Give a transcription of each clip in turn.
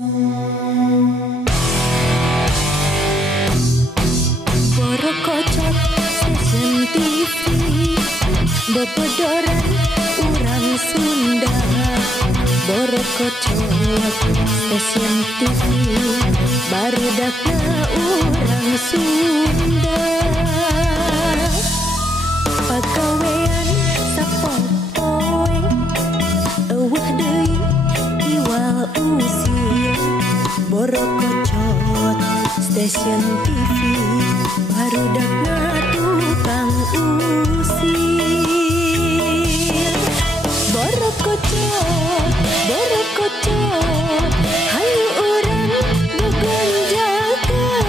Borokocot stasiun TV Bobodoran urang Sunda. Borokocot stasiun TV barudakna urang Sunda. Pagawean sapopoe eueuh deui iwal usir. Borokocot stasiun TV barudakna tukang usir. Borokocot, borokocot, hayu urang begonjakan.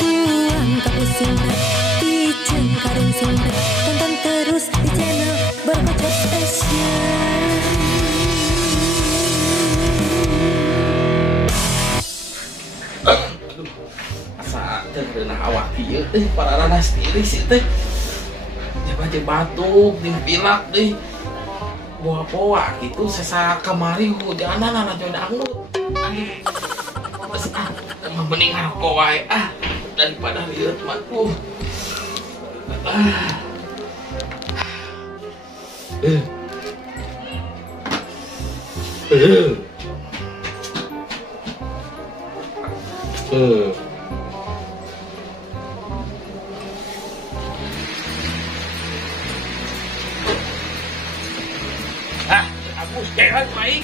Buang kapusingna, piceun karingsingna, tonton terus di channel Borokocot Station. Nah awak ieu teh pararana stiris ieu teh. Jaga batuk, dimpilak deui. Poa-poa kitu sesa kamari hujanan ana joe dangdut. Terus mending ngaroko wae daripada lieur mah. Agus jalan baik.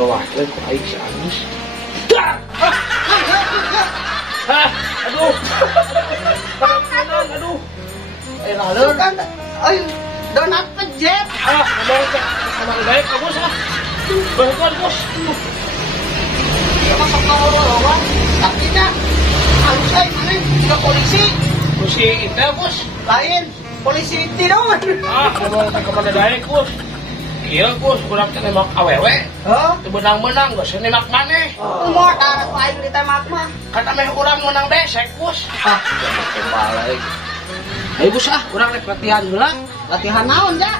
Wah, ku aing si Agus. Aduh. Aduh. Lalu kan donat pejet. Ngomong sama baik Agus Bantuan Bos. Sama lawan. Tapi dah harus mana ke polisi. Polisi itu Bos. Lain polisi tidur. Ngomong kepada baik Bos. Iya Bos, kurang nembak awewe. Benang-benang Bos, nembak maneh. Mau darat lain ditembak mah. Kata meh urang menang besek Bos. Kembali. Ayo Bos urang rek latihan heula. Latihan naon ya?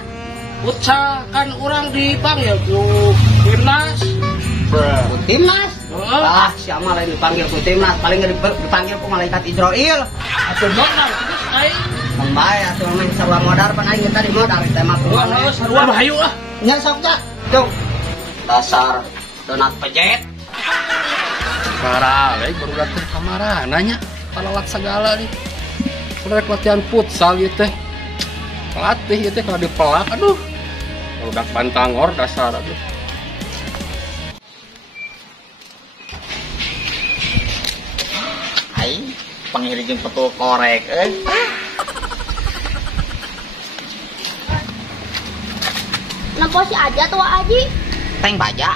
Futsal kan urang dipanggil ku timnas. Ku timnas? Si Amal lain dipanggil ku timnas, paling dipanggil ku malaikat Israel. Atuh modal terus aing. Membayar tuh main sarua modal pan aing tadi modal ditembak ku maneh. Sarua bahayu Nya sok ya. Tuh. Dasar donat pejet. Parah, baru datang kamar nanya palalat segala nih. Udah latihan futsal gitu teh. Pelatih itu kalau dipelak, aduh. Udah bantangor dasar aduh. Aing panggil jeung petul korek Nampo si Aja tuh Wak Aji. Teng baja.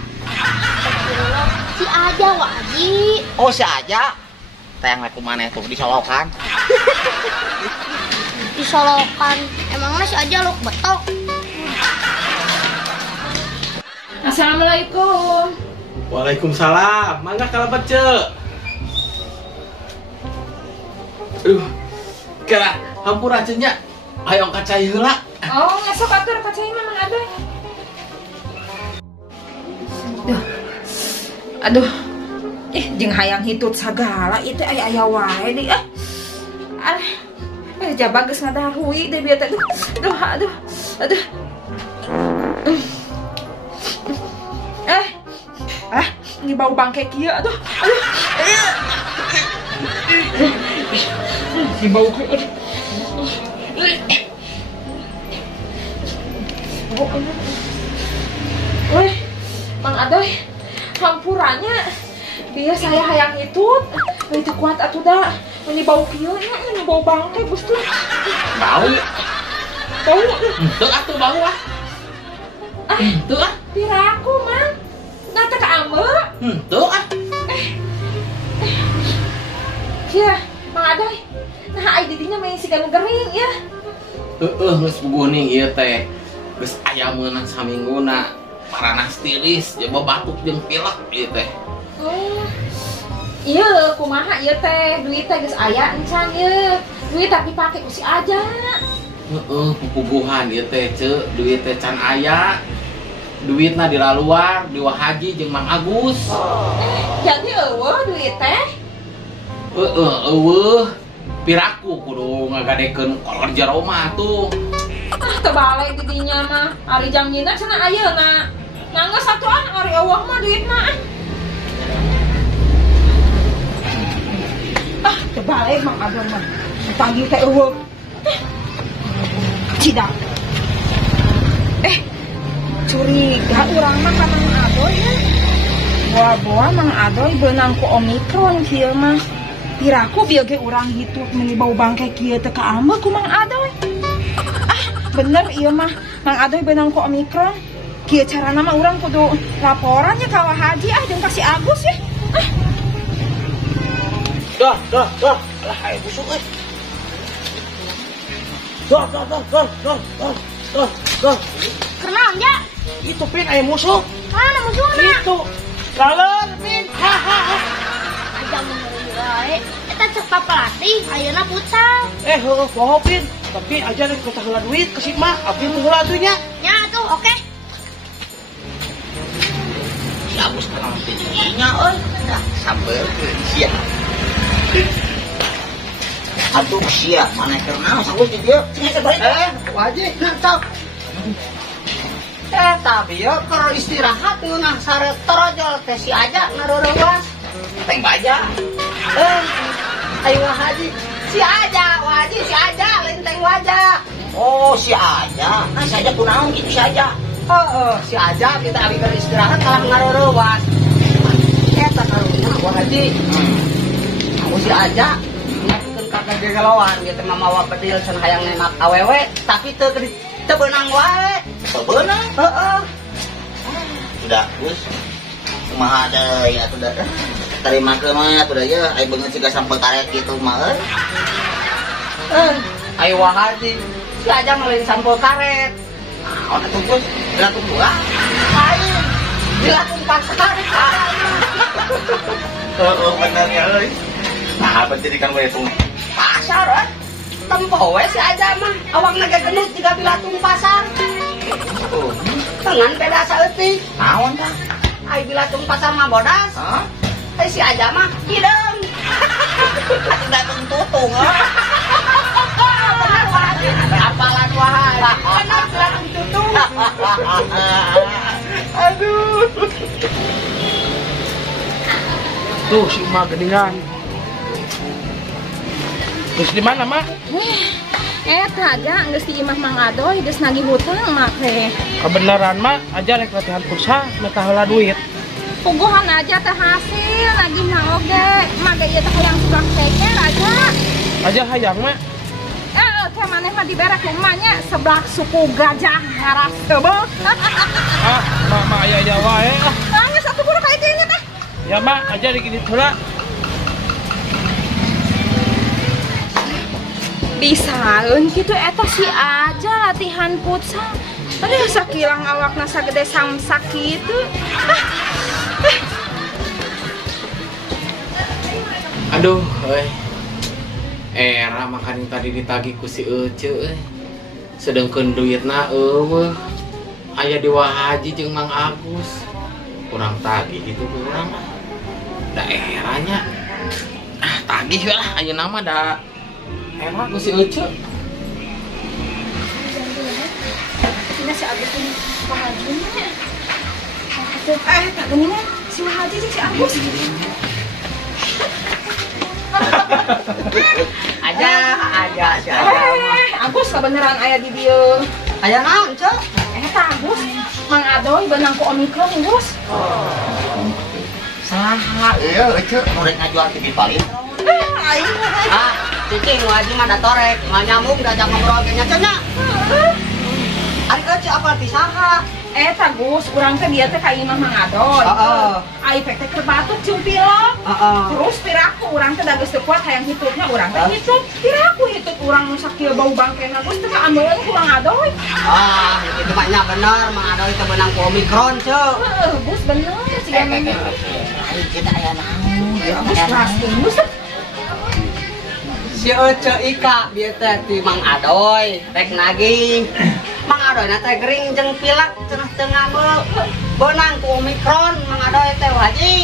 Si Aja Wak Aji. Oh si Aja. Teng leku maneh tuh disolokan. Disolokan. Emangnya si Aja luk betok. Assalamualaikum. Waalaikumsalam. Mangga kalabat ce. Aduh. Kira hampura cennya. Ayo kacai heula. Oh, ngesok atur kacai mah Mang Adoy. Aduh. Jeung hayang hitut sagala ieu teh aya wae deui jaba geus ngadahui deui bieu teh. Aduh. Ini bau bangke kieu aduh. Si bau kieu aduh. Weh, Mang Adoy, hampuranya dia saya hayang hitut, itu kuat atuh dah, menyibau kieu nya, menyibau bangke Gusti. Bau. Teu atuh bau Teu Piraku Mang, nata ka ambe. Teu Cia, Mang Adoy, nah ai didinya main siga gering ya. Geus buguning ieu teh. Geus aya meunang samingguna. Parana stilis, coba batuk jeung pilek ieu teh. Iya, kumaha ieu teh, duit teh geus aya encan ieu. Duit tapi pake ku si Aja. pupuguhan ieu teh ce, duit teh can aya. Duitna dilaluar, di Wahaji jeung Mang Agus. Jadi eueuh duit teh. Eueuh. Piraku kudu ngagadekeun kolor jero mah tuh. Teu balik di dinya mah. Ari jangjina cenah ayeuna. Nangga satuan ari eueuh mah duitna. Teu balik Mang Adoy mah. Dipanggil teh eueuh. Cidak. Curiga urang mah ka Mang Adoy ya. Boa-boa Mang Adoy beunang ku Omikron kieu mah. Piraku bieu ge urang hidup meuni bau bangke kieu teh kaambeu ku Mang Adoy. Bener ieu mah Mang Adoy beunang ku Omikron. Kieu carana mah urang kudu laporannya ka Wahaji jeung ka si Agus ya. Dah. Lah ayo busuk euy. Dah. Kenal ya? Itu Pin aya musuh. Mana musuhna? Itu. Laler Pin. Aja menurut wae. Eta cek papalatih, ayeuna futsal. Heueuh poho Pin. Tapi aja rek kita heula duit ke si Mak. Abdi mun heula atunya. Ya tuh, oke. Si Agus kenal Pin nya euy. Dah sampeurkeun sia. Aduh sia, mana keur sagus di dieu. Wajib sok. Tapi ya keur istirahat nah sare torojol teh si aja ngareurewas. Teng baja. Ayo Wahaji. Si aja lain teng wajah. Oh, si aja. Nah, si aja kunaon gitu si aja. Si aja kita abi keur istirahat kalah ngareurewas. Eta karunya Wahaji. Aku si aja ngakeun kakak gegelowan gitu mah mawa bedil can hayang nemak awewe tapi teu beunang wae. Beunang? Udah, Gus. Kumaha deui atuh da. Tarimakeun mah atuh da ye, aya beungeut siga sampel karet kitu mah euy. Ayo Wahaji. Si aja ngelain sampel karet. Nah, atuh Gus, dilatung gua. Ayo. Dilatung pasar. Bener ya euy. Nah, apa jadikan we tung pasar tempo we si aja mah awakna ge genut jiga bilatung pasar. Tangan beda saeutik. Naon tah? Ai bilatung pasar mah bodas. Ai si aja mah hideung. Atuh datang tutung. Bener Wahaji. Apalan Wahaji. Bener bilatung tutung. Aduh. Tuh si Mak geningan. Terus di mana Mak? Eta aja geus di imah Mang Adoy geus nagih hutang mah teh. Kebenaran Mak, aja rek latihan pulsa mereka heula duit. Puguhan aja teh hasil nagih na oge. Mah ge ieu teh hayang surak ceker aja. Aja hayang Mak. Teh maneh mah dibere ku emanya sebelah suku gajah ngaras teu beuh. Mak aya wae. Nanya satu buru kayak gini teh. Ya Mak, aja di kitu heula. Bisaeun kitu eta si aja latihan futsal. Aduh sakilang awakna sagede samsak kitu. Aduh, era makan tadi ditagih ku si Ece euy. Sedengkeun duitna eueuh. Aya di Wahaji jeung Mang Agus. Kurang tagih itu kurang mah. Daerahnya. Tagih we lah ayeuna mah da era ku si Ece. Ini si Agus ini Wahaji nya. Tak geningan si Wahaji jeung si Agus. Aja si aja. Agus kebenaran aya di dieu. Aya naon, Cok? Eta Agus, Mang Adoy beunang ku Omikron, Gus. Saha ieu Cok, nu rek ngajual TV paling. Cicing Wahaji mah da torek, nganyamuk da ajak ngobrol ge nya cenah. Ari Ece apa ti saha? Eta Gus, urang teh dia teh ka imah Mang Adoy. Ai teh keur batuk cium pilek. Terus piraku urang teh da geus teu kuat hayang hitutnya urang teh hidup. Piraku hitut urang nu sakieu bau bangkena Gus teh kaambeun ku Mang Adoy. Itu mah nya bener, Mang Adoy teh beunang ku Omikron, Cuk. Gus bener siga mah. Ai kita aya naon? Gus pasti Gus. Si Ece Ika bieu teh ti Mang Adoy rek nagih. Mang Adoy na teh gering jeung pilek cenah teu ngambeu. Beunang ku Omikron Mang Adoy teh Haji.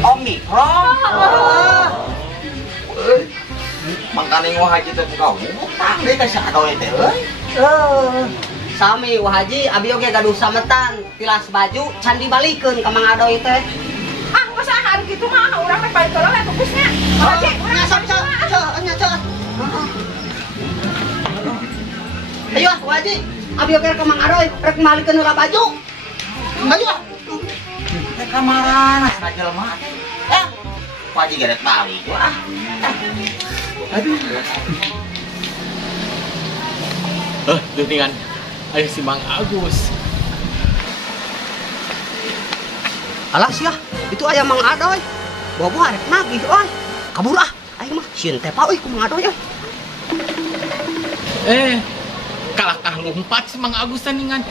Omikron. Makanya wah haji teh buka utang deh kasih Adoy teh euy. Sami wah Haji abi oge gaduh sametan tilas baju can dibalikeun ka Mang Adoy teh. Ah, usahaan gitu mah urang teh balik tolong atuh kusnya. Haji, Nya sok nya cok. Ayo wah Haji, abi oge ka Mang Adoy rek malikeun ulah baju. Ayo. Teh kamaran asna jelema teh. Haji gerek balik wah. Aduh. Geuningan aya si Mang Agus. Alas ya, itu aya Mang Adoy. Bobo arek nagih euy. Kabur ah, aing mah sieun teh pa euy ku Mang Adoy euy. Kalakah lompat si Mang Agus tandingan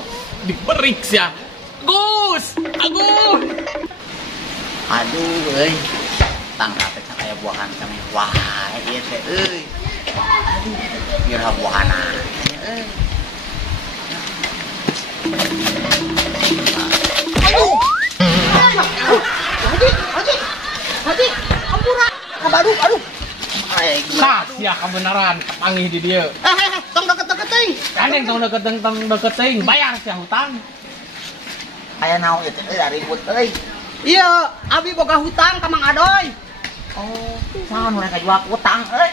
diperiksa. Gus, Agus. Aduh euy. Tangkap teh aya buahan kami. Wah, ieu teh euy. Aduh, biar buahana. Euy. Haji, ampura. Aduh. Sia kebenaran panggih di dieu. Tong deket-deket teuing. Kaneng tong deket teuing bayar sia hutang. Aya naon ieu teh ribut euy. Iya, abi boga hutang ka Mang Adoy. Oh, naon mereka jual utang euy.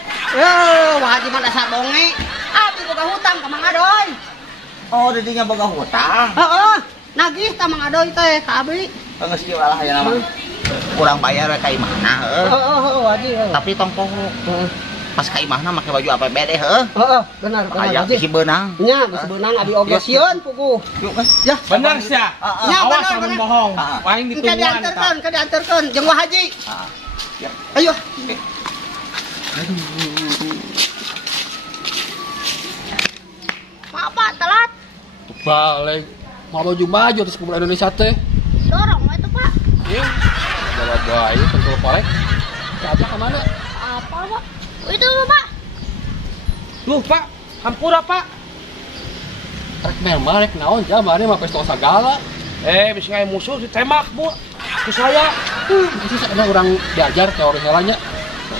Wah Haji mah dasar bonge. Abi boga hutang ka Mang Adoy. Oh, didinya boga hutang. Heeh, nagih ka Mang Adoy teh ka abi. Geus kieu lah aya nama. Kurang bayar ka imahna heuh. Heeh, Haji. Tapi tong pohok. Pas ka imahna make baju APBD heuh. Heeh, benar Aya Haji. si beunang. Nya, geus beunang abi oge sieun pugu. Yuk kan. Ya, Benar sia. Ya, Awas benar, lamun benar. bohong. Ah. Paling Ka ditungguan dianterkeun, ka dianterkeun jeung Wah Haji. Heeh. Ya. Ayo. Maaf Pak, telat. Balik. Mau baju terus ke Indonesia teh. Dorong itu Pak. Iya. Jawab baik pentul korek. Siapa kemana? Apa Pak? Itu Pak. Duh Pak, hampura Pak. Rek memang rek naon jamane mah pesta sagala. Bisa kayak musuh ditembak bu. Ke saya. Itu ada orang diajar teori helanya.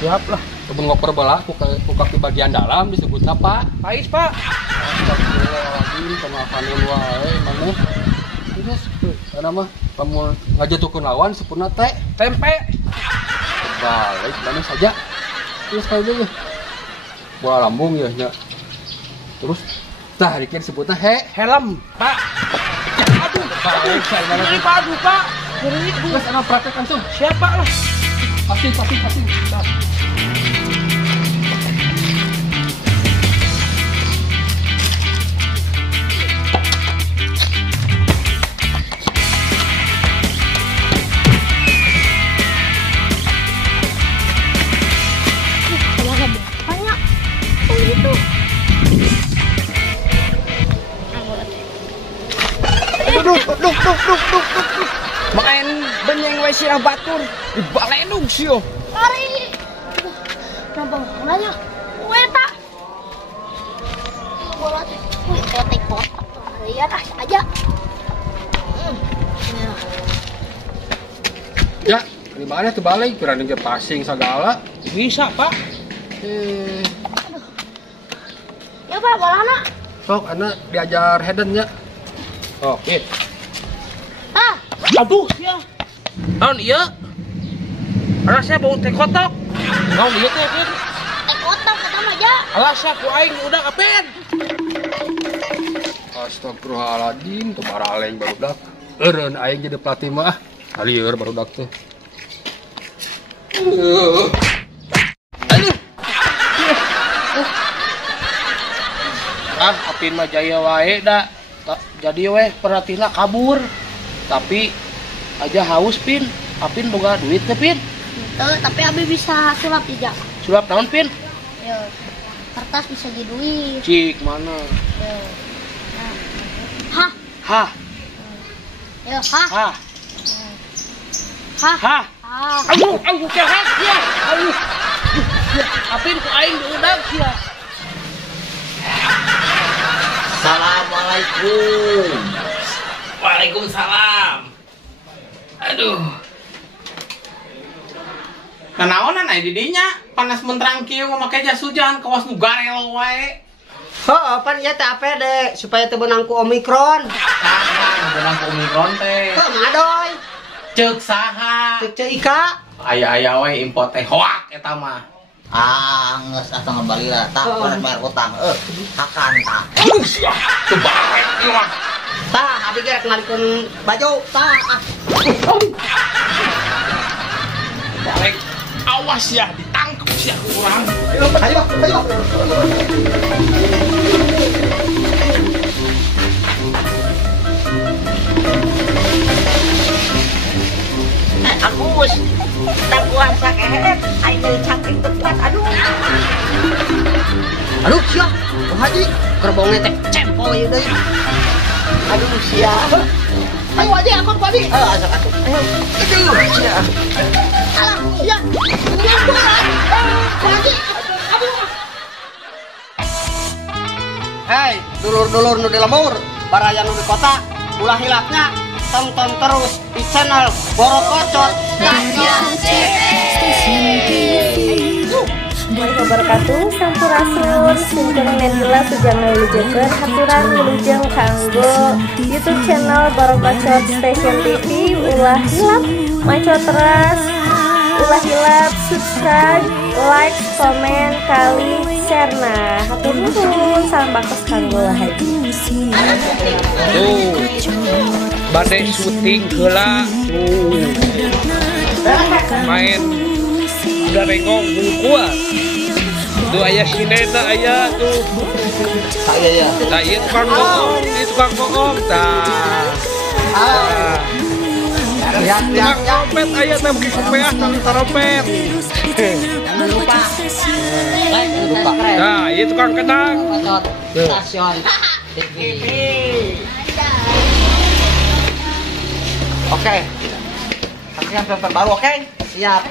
Siap lah. Kebun ngoper bala, kukak di bagian dalam disebut apa? Pais Pak. Astagfirullahaladzim, pemahaman wae mana? Terus, ada mah kamu ngajatukeun lawan sepurna teh tempe. Balik mana saja. Terus kayak gitu. Bola lambung ya nya. Terus tah dikir sebutna helm, Pak. Aduh, balik saya mana ini Pak, aduh Pak. Jadi geus ana praktek langsung. Siapa lah? Pasti. Tah. Banyak. Oh itu. Duh. Main benyeng we sirah batur. Dibaledug sio. Lari. Kenapa nanya? Weta. Bola teh. Wih, tetek kotak. Iya dah aja. Ya, di mana tuh balik? Berani ke passing segala. Bisa, Pak. Ya Pak, bolana. Sok, anak diajar headen-nya. Oke. Ah, Aduh, ya. Naon ieu? Rasanya bau teh kotok. Naon ieu teh? tek kotak kata aja. Alas aku aing udah kapen. Astagfirullahaladzim, tuh baraleng barudak. Eureun aing jadi pelatih mah. Alieur barudak teh. Apin mah jaya wae da. Jadi weh perhatina kabur. Tapi aja haus Pin. Apin boga duit teh Pin. Tapi Abi bisa sulap tidak? Sulap naon Pin? Ya, kertas bisa jadi duit. Cik mana? Ya. Hah? Hah, Ya, hah? hah, Hah? hah. Hah? Aduh, keras ya. Aduh. Apin ku aing diudag sia. Assalamualaikum. Waalaikumsalam. Aduh. Kenaonan aya di dinya? Panas menterang kieu make jas hujan kawas nu garelo wae. Heeh, pan ieu teh APD supaya teu beunang ku Omikron. Beunang ku Omikron teh. Madoy. Ceuk saha? Ceuk Ika. Aya we import teh hoak eta mah. Geus asa ngabalila tah beres bayar utang. Hakan tah. Sebarek ieu mah. Tah, abi ge rek ngalikeun baju tah. Balik. Awas ya, ditangkep sia urang. Ayo. Agus, tangguhan sakehet, aing jadi cangking tepat, aduh. Aduh, sia, oh haji, gerbongnya teh cempo ieu deui. Aduh, sia. Ayo haji, akon padi. Asal atuh. Ayo. Aduh, sia. Alah, sia. Hei, dulur-dulur nu di lembur, baraya nu di kota, ulah hilapnya, tonton terus di channel Borokocot. Warahmatullahi wabarakatuh. Sampurasun singkeng nendela sujang wilujengkeun haturan wilujeng kanggo YouTube channel Borokocot Station TV. Ulah hilap maco teras, ulah hilap subscribe, like, komen, kali share. Nah, hatur nuhun salam bakos kanggo haji. Tuh. Bade syuting heula tuh. Main udah rengong bungkua. Tuh aya sineta aya tuh. Saya ya. Tah ieu tukang bohong, ieu tukang bohong tah. Tukang trompet aya teh bagi kopeah tukang trompet. Jangan lupa like, subscribe. Nah, ieu tukang kedang. Stasiun TV. Oke. Saksikan film terbaru, oke? Siap.